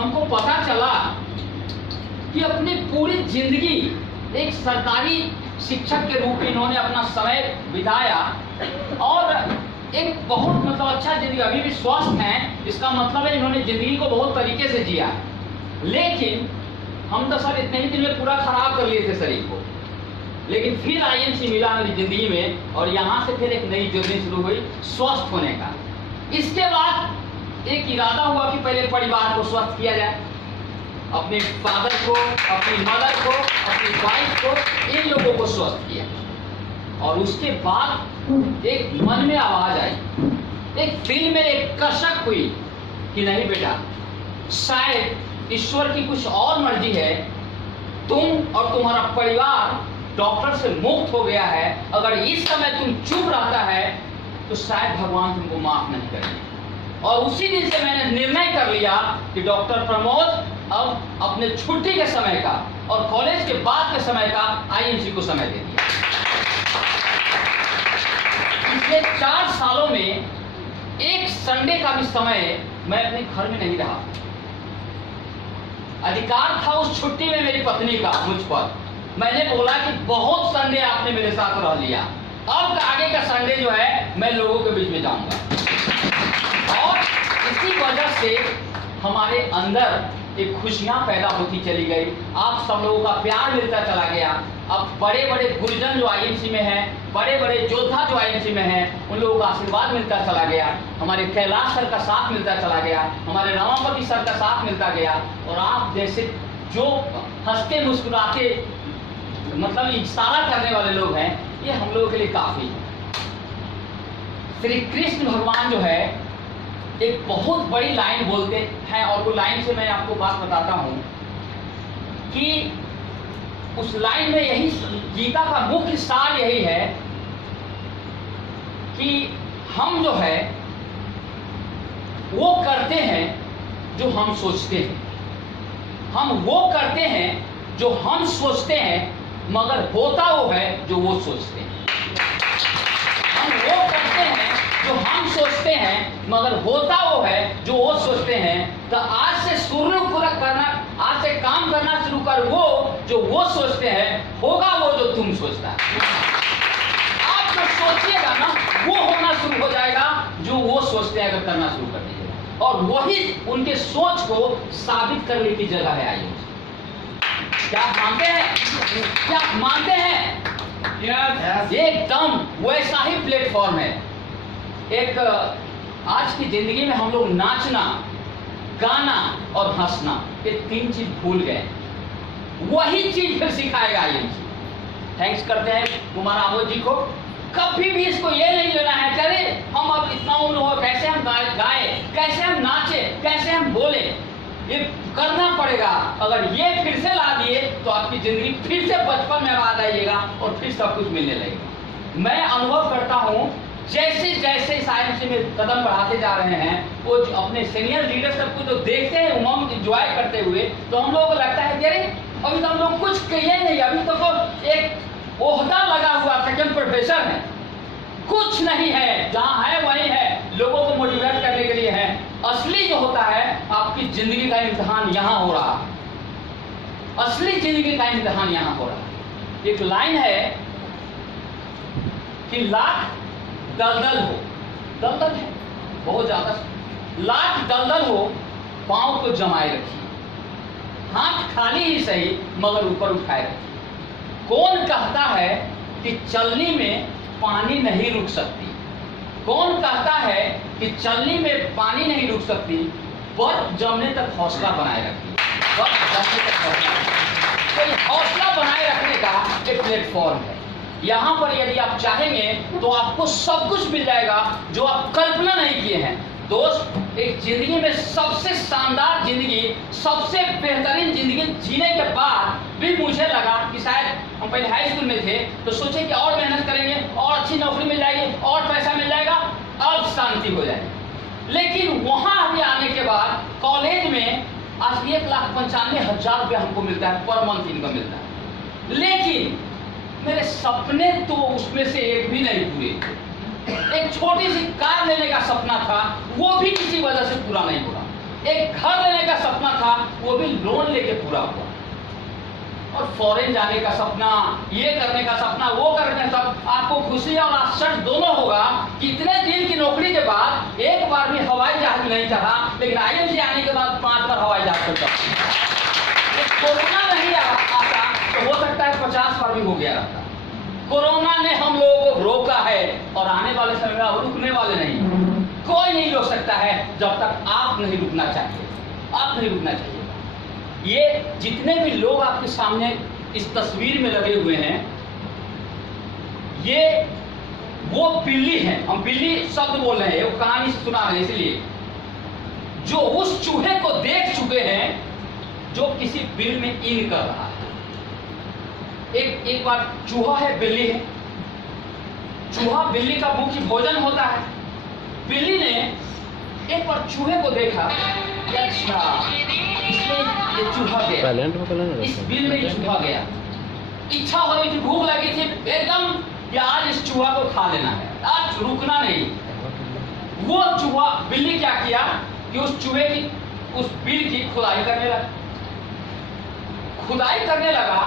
हमको पता चला कि अपनी पूरी जिंदगी एक सरकारी शिक्षक के रूप में इन्होंने अपना समय बिताया और एक बहुत मतलब अच्छा जिंदगी, अभी भी स्वस्थ हैं, इसका मतलब है इन्होंने जिंदगी को बहुत तरीके से जिया। लेकिन हम तो सर इतने ही दिन में पूरा खराब कर लिए थे शरीर को, लेकिन फिर आईएमसी मिला मेरी जिंदगी में और यहाँ से फिर एक नई जर्नी शुरू हुई स्वस्थ होने का। इसके बाद एक इरादा हुआ कि पहले परिवार को स्वस्थ किया जाए, अपने फादर को, अपनी मदर को, अपनी वाइफ को, इन लोगों को स्वस्थ किया। और उसके बाद एक मन में आवाज आई, एक दिल में एक कसक हुई कि नहीं बेटा, शायद ईश्वर की कुछ और मर्जी है, तुम और तुम्हारा परिवार डॉक्टर से मुक्त हो गया है, अगर इस समय तुम चुप रहता है तो शायद भगवान तुमको माफ नहीं करेंगे। और उसी दिन से मैंने निर्णय कर लिया कि डॉक्टर प्रमोद अब अपने छुट्टी के समय का और कॉलेज के बाद के समय का आईएमसी को समय दे दिया। पिछले 4 सालों में एक संडे का भी समय मैं अपने घर में नहीं रहा। अधिकार था उस छुट्टी में मेरी पत्नी का मुझ पर। मैंने बोला कि बहुत संडे आपने मेरे साथ रह लिया, अब आगे का संडे जो है मैं लोगों के बीच में जाऊंगा। और इसी वजह से हमारे अंदर एक खुशियां पैदा होती चली गई, आप सब लोगों का प्यार मिलता चला गया। अब बड़े बड़े गुरुजन जो आईएमसी में हैं, बड़े बड़े योद्धा जो आईएमसी में हैं, उन लोगों का आशीर्वाद मिलता चला गया, हमारे कैलाश सर का साथ मिलता चला गया, हमारे रमापति सर का साथ मिलता गया। और आप जैसे जो हंसते मुस्कुराते मतलब इशारा करने वाले लोग हैं, ये हम लोगों के लिए काफी है। श्री कृष्ण भगवान जो है एक बहुत बड़ी लाइन बोलते हैं, और वो लाइन से मैं आपको बात बताता हूं कि उस लाइन में यही गीता का मुख्य सार यही है कि हम जो है वो करते हैं जो हम सोचते हैं, हम वो करते हैं जो हम सोचते हैं, मगर होता वो है जो वो सोचते हैं। हम वो करते हैं जो हम सोचते हैं, मगर होता वो है जो वो सोचते हैं। तो आज से शुरू करना, आज से काम करना शुरू कर, वो जो वो सोचते हैं होगा वो जो तुम सोचता है। आप जो सोचिएगा ना वो होना शुरू हो जाएगा जो वो सोचते हैं, अगर करना शुरू कर दीजिएगा। और वही उनके सोच को साबित करने की जगह है आईएमसी। क्या मानते हैं? क्या मानते हैं? एकदम वैसा ही प्लेटफॉर्म है। एक आज की जिंदगी में हम लोग नाचना, गाना और हंसना, ये 3 चीज भूल गए। वही चीज फिर सिखाएगा आईएमसी। थैंक्स करते हैं कुमार आमोद जी को। कभी भी इसको ये नहीं लेना है चले हम अब इतना उम्र हो, कैसे हम गाए, कैसे हम नाचे, कैसे हम बोले, ये करना पड़ेगा। अगर ये फिर से ला दिए तो आपकी जिंदगी फिर से बचपन में आ जाइएगा और फिर सब कुछ मिलने लगेगा। मैं अनुभव करता हूँ जैसे जैसे इस आईएमसी में कदम बढ़ाते जा रहे हैं, वो अपने सीनियर लीडर सबको जो देखते हैं उमंग एंजॉय करते हुए, तो हम लोगों को लगता है कि अरे अभी तो हम लोग कुछ किए नहीं, अभी तो एक ओहदा लगा हुआ सेकंड प्रोफेसर है, कुछ नहीं है, जहाँ है वही है, लोगों को मोटिवेट करने के लिए है। असली जो होता है आपकी जिंदगी का इम्तिहान यहाँ हो रहा है, असली जिंदगी का इम्तिहान यहाँ हो रहा है। एक लाइन है कि लाख दलदल हो, दलदल है बहुत ज्यादा, लाख दलदल हो पांव को जमाए रखिए, हाथ खाली ही सही मगर ऊपर उठाए रखिए। कौन कहता है कि चलनी में पानी नहीं रुक सकती? कौन कहता है कि चलनी में पानी नहीं रुक सकती? बर्फ जमने तक हौसला बनाए रखती, बर्फ जमने तक हौसला। तो हौसला बनाए रखने का एक प्लेटफॉर्म है। यहाँ पर यदि आप चाहेंगे तो आपको सब कुछ मिल जाएगा जो आप कल्पना नहीं किए हैं। दोस्त, एक जिंदगी में सबसे शानदार जिंदगी, सबसे बेहतरीन जिंदगी जीने के बाद भी मुझे लगा कि शायद हम पहले हाई स्कूल में थे तो सोचे कि और मेहनत करेंगे और अच्छी नौकरी मिल जाएगी और पैसा मिल जाएगा, अब शांति हो जाएगी। लेकिन वहाँ भी आने के बाद कॉलेज में आज 1,95,000 रुपया हमको मिलता है, पर मंथ इनकम मिलता है। लेकिन मेरे सपने तो उसमें से एक भी नहीं पूरे। एक छोटी सी कार लेने का सपना था, वो भी किसी वजह से पूरा नहीं हुआ। एक घर लेने का सपना था, वो भी लोन लेके पूरा हुआ। और फॉरेन जाने का सपना, ये करने का सपना, वो करने का, आपको खुशी और आश्चर्य दोनों होगा कि इतने दिन की नौकरी के बाद एक बार भी हवाई जहाज नहीं चढ़ा, लेकिन आईएमसी आने के बाद 5 बार हवाई जहाज चढ़ा। कोरोना नहीं आता तो हो सकता है 50 बार भी हो गया रहता। कोरोना ने हम लोगों को रोका है और आने वाले समय में अब रुकने वाले नहीं। कोई नहीं रोक सकता है जब तक आप नहीं रुकना चाहिए, आप नहीं रुकना चाहिए। ये जितने भी लोग आपके सामने इस तस्वीर में लगे हुए हैं, ये वो बिल्ली हैं। हम बिल्ली शब्द बोल रहे हैं, वो कहानी से सुना रहे हैं, इसलिए जो उस चूहे को देख चुके हैं जो किसी बिल में इन कर रहा है। एक बार चूहा है, बिल्ली है। चूहा बिल्ली का मुख्य भोजन होता है। बिल्ली ने एक बार चूहे को देखा, अच्छा इसमें ये चूहा गया, इस बिल में ये चूहा गया। इच्छा हो रही थी, भूख लगी थी एकदम कि आज इस चूहा को खा लेना है, आज रुकना नहीं। वो चूहा, बिल्ली क्या किया कि उस चूहे की, उस बिल की खुदाई करने लगा। खुदाई करने लगा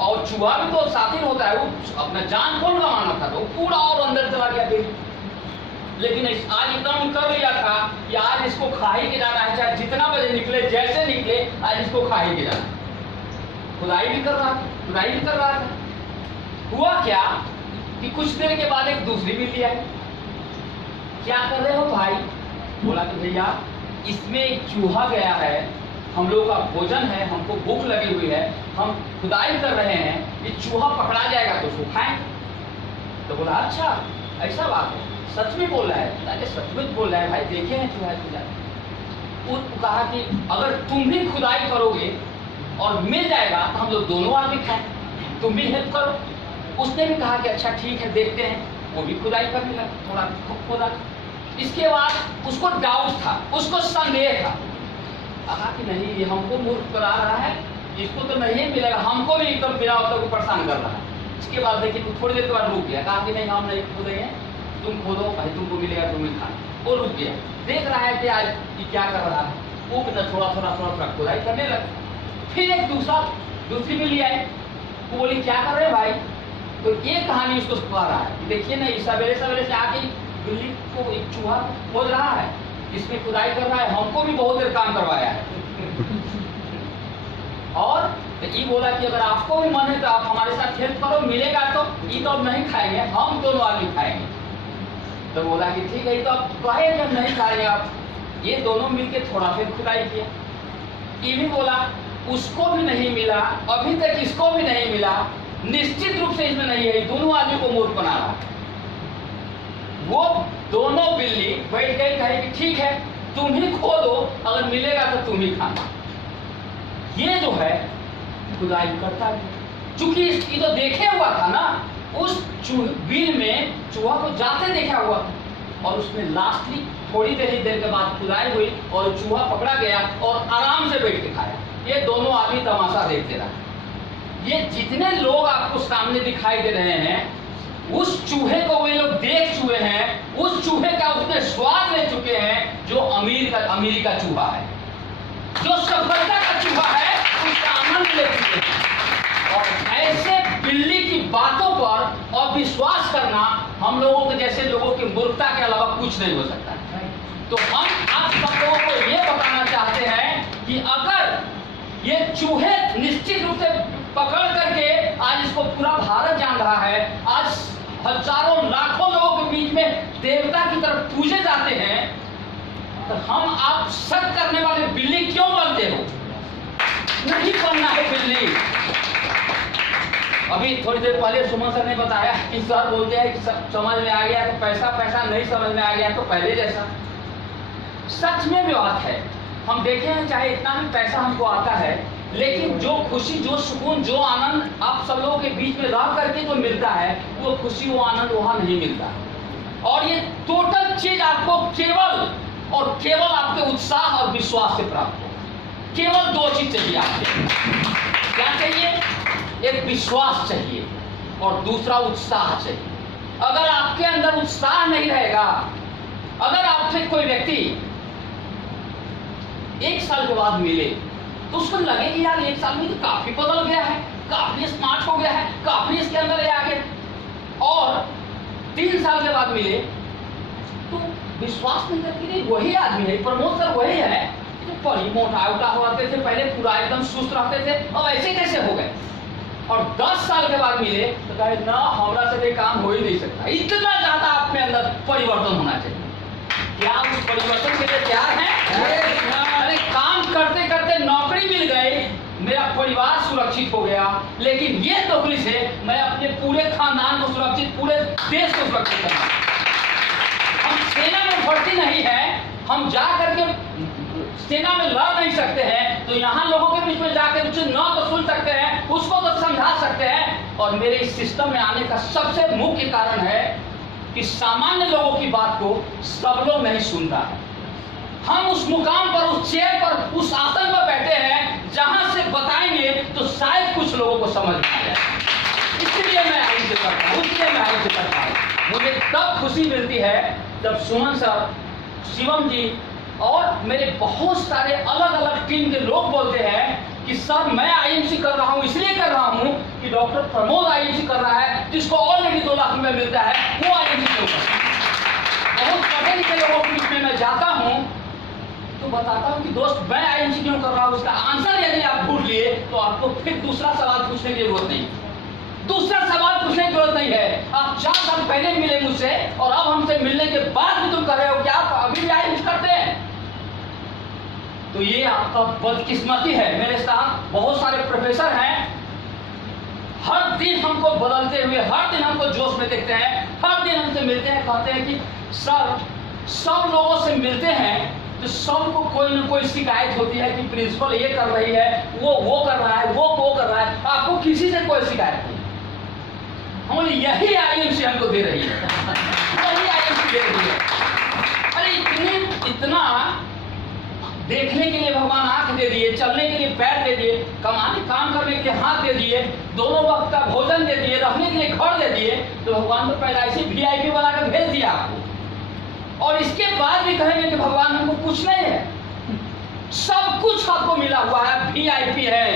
और चूहा भी तो साथी होता है, वो अपना जान कौन गंवाना था, तो पूरा और अंदर चला गया बिल। लेकिन आज एकदम कर लिया था कि आज इसको खा ही के जाना है, चाहे जितना बजे निकले, जैसे निकले, आज इसको खा ही के जाना है। खुदाई भी कर रहा था, खुदाई भी कर रहा था। हुआ क्या कि कुछ देर के बाद एक दूसरी बिल्ली आई। क्या कर रहे हो भाई? बोला कि भैया इसमें एक चूहा गया है, हम लोग का भोजन है, हमको भूख लगी हुई है, हम खुदाई कर रहे हैं, ये चूहा पकड़ा जाएगा तो उसको खाएं। तो बोला अच्छा ऐसा बात है, सच में बोल रहा है? अरे सच में बोल रहा है भाई, देखे हैं चूहा खुदा। वो कहा कि अगर तुम भी खुदाई करोगे और मिल जाएगा तो हम लोग दोनों आदमी खाएं, तुम भी हेल्प करो। उसने भी कहा कि अच्छा ठीक है, देखते हैं। वो भी खुदाई करने लगा, थोड़ा खोदा। इसके बाद उसको डाउट था, उसको संदेह था। कहा कि नहीं ये हमको मूर्ख करा रहा है, इसको तो नहीं मिलेगा, हमको भी एकदम बिना मतलब को परेशान कर रहा है। इसके बाद देखिए तो थोड़ी देर के बाद रुक गया, कहा कि नहीं हम नहीं खोदेंगे, तुम खोदो भाई, तुमको मिलेगा तुम ही खाना। वो रुक गया, देख रहा है कि आज ये क्या कर रहा है। वो थोड़ा थोड़ा खुदाई करने लगा। फिर एक दूसरी बिल्ली आई। वो बोली क्या कर रहे हैं भाई? तो ये कहानी उसको सुना रहा है, देखिए ना सवेरे सवेरे से आके बिल्ली को एक चूहा खोद रहा है, इसमें खुदाई कर रहा है, हमको भी बहुत देर काम करवाया है। और ये बोला कि अगर आपको भी मन है तो आप हमारे साथ हेल्प करो, मिलेगा तो। ये तो अब नहीं खाएंगे, हम दोनों आदमी खाएंगे। तो बोला कि ठीक है, ये तो आप कहे कि हम नहीं खाएंगे। आप ये दोनों मिलके थोड़ा फिर खुदाई किया। ये भी बोला उसको भी नहीं मिला, अभी तक इसको भी नहीं मिला, निश्चित रूप से इसमें नहीं है, दोनों आदमी को मूर्ख बना रहा। वो दोनों बिल्ली बैठ गई, कहे कि ठीक है तुम ही खोदो, अगर मिलेगा तो तुम ही खाना। ये जो है खुदाई करता है, चूंकि ये तो देखे हुआ था ना, उस बिल में चूहा को जाते देखा हुआ था। और उसमें लास्टली थोड़ी देर के बाद खुदाई हुई और चूहा पकड़ा गया और आराम से बैठ के खाया। ये दोनों आदमी तमाशा देखते रहे। ये जितने लोग आपको सामने दिखाई दे रहे हैं, उस चूहे को वे लोग देख चुके हैं, उस चूहे का उसने स्वाद ले चुके हैं जो अमीरी का चूहा है, जो सफलता का चूहा है, उसका आनंद ले चुके हैं। और ऐसे बिल्ली की बातों पर अविश्वास करना हम लोगों के जैसे लोगों की मूर्खता के अलावा कुछ नहीं हो सकता। तो हम आप सब लोगों को ये बताना चाहते हैं कि अगर ये चूहे निश्चित रूप से पकड़ करके आज इसको पूरा भारत जान रहा है, आज हजारों लाखों लोगों के बीच में देवता की तरफ पूजे जाते हैं, तो हम आप शक करने वाले बिल्ली क्यों बनते हो? नहीं बनना है बिल्ली। अभी थोड़ी देर पहले सुमन सर ने बताया कि सर बोलते हैं कि समझ में आ गया तो पैसा नहीं समझ में आ गया तो पहले जैसा। सच में भी बात है, हम देखे हैं चाहे इतना भी पैसा हमको आता है, लेकिन जो खुशी, जो सुकून, जो आनंद आप सब लोगों के बीच में रह करके जो मिलता है, वो खुशी, वो आनंद वहां नहीं मिलता। और ये टोटल चीज आपको केवल और केवल आपके उत्साह और विश्वास से प्राप्त हो। केवल दो चीज चाहिए आपके। क्या चाहिए? एक विश्वास चाहिए और दूसरा उत्साह चाहिए। अगर आपके अंदर उत्साह नहीं रहेगा, अगर आपसे कोई व्यक्ति 1 साल के बाद मिले तो उसको लगे कि यार 1 साल में तो काफी बदल गया है, काफी स्मार्ट हो गया है, काफी इसके अंदर ये आ गया। और 3 साल के बाद मिले तो विश्वास नहीं करती, नहीं वही आदमी है, प्रमोद सर वही है जो बड़ी मोटा उटा हो रहते थे पहले, पूरा एकदम सुस्त रहते थे, अब ऐसे कैसे हो गए। और 10 साल के बाद मिले तो कहे ना हमरा से ये काम हो ही नहीं सकता। इतना ज्यादा आप में अंदर परिवर्तन होना चाहिए। क्या उस परिवर्तन के लिए तैयार हैं? अरे काम करते करते नौकरी मिल गई, मेरा परिवार सुरक्षित हो गया, लेकिन ये नौकरी से मैं अपने पूरे खानदान को सुरक्षित, पूरे देश को सुरक्षित करना। हम सेना में भर्ती नहीं है, हम जा करके सेना में लड़ नहीं सकते हैं, तो यहाँ लोगों के बीच में जाकर उनसे न तो सुन सकते हैं, उसको तो समझा सकते हैं। और मेरे इस सिस्टम में आने का सबसे मुख्य कारण है कि सामान्य लोगों की बात को सब लोग नहीं सुन रहा है। हम उस मुकाम पर, उस चेयर पर, उस आसन पर बैठे हैं जहां से बताएंगे तो शायद कुछ लोगों को समझ में आ जाए। इसलिए मैं आयोजित करता हूँ, इसलिए मैं आयोजित करता हूँ। मुझे तब खुशी मिलती है जब सुमन सर, शिवम जी और मेरे बहुत सारे अलग अलग टीम के लोग बोलते हैं कि सर मैं आईएमसी कर रहा हूँ, इसलिए कर रहा हूँ कि डॉक्टर प्रमोद आईएमसी कर रहा है, जिसको ऑलरेडी 2 लाख रुपए मिलता है, वो आईएमसी क्यों कर रहा है। बहुत पढ़े लिखे लोगों के बीच में मैं जाता हूँ तो बताता हूँ कि दोस्त मैं आईएमसी क्यों कर रहा हूँ, उसका आंसर यदि आप ढूंढ लिए तो आपको फिर दूसरा सवाल पूछने की जरूरत नहीं, दूसरा सवाल पूछने की जरूरत नहीं है। आप 4 साल पहले मिले मुझसे और अब हमसे मिलने के बाद भी तुम कर रहे हो, क्या आप अभी भी आईएमसी करते हैं? तो ये आपका बदकिस्मती है। मेरे साथ बहुत सारे प्रोफेसर हैं, हर दिन हमको बदलते हुए, हर दिन हमको जोश में देखते हैं, हर दिन हमसे मिलते हैं, कहते हैं कि सर सब लोगों से मिलते हैं तो सबको कोई ना कोई शिकायत होती है कि प्रिंसिपल ये कर रही है, वो कर रहा है, वो कर रहा है, आपको किसी से कोई शिकायत नहीं। हम यही आईएमसी हमको दे रही है, यही आईएमसी दे रही है। अरे इतना देखने के लिए भगवान आंख दे दिए, चलने के लिए पैर दे दिए, कमाने काम करने के लिए हाथ दे दिए, दोनों वक्त का भोजन दे दिए, रहने के लिए घर दे दिए, तो भगवान तो पैदाइशी VIP बनाकर भेज दिया आपको। और इसके बाद भी कहेंगे कि भगवान हमको कुछ नहीं है, सब कुछ आपको मिला हुआ है, VIP है,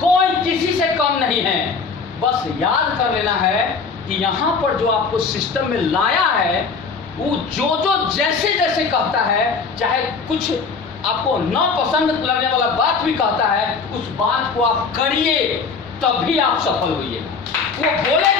कोई किसी से कम नहीं है। बस याद कर लेना है कि यहाँ पर जो आपको सिस्टम में लाया है, वो जो जैसे जैसे कहता है, चाहे कुछ आपको न पसंद लगने वाला बात भी कहता है, उस बात को आप करिए, तभी आप सफल होइए। वो बोलेगा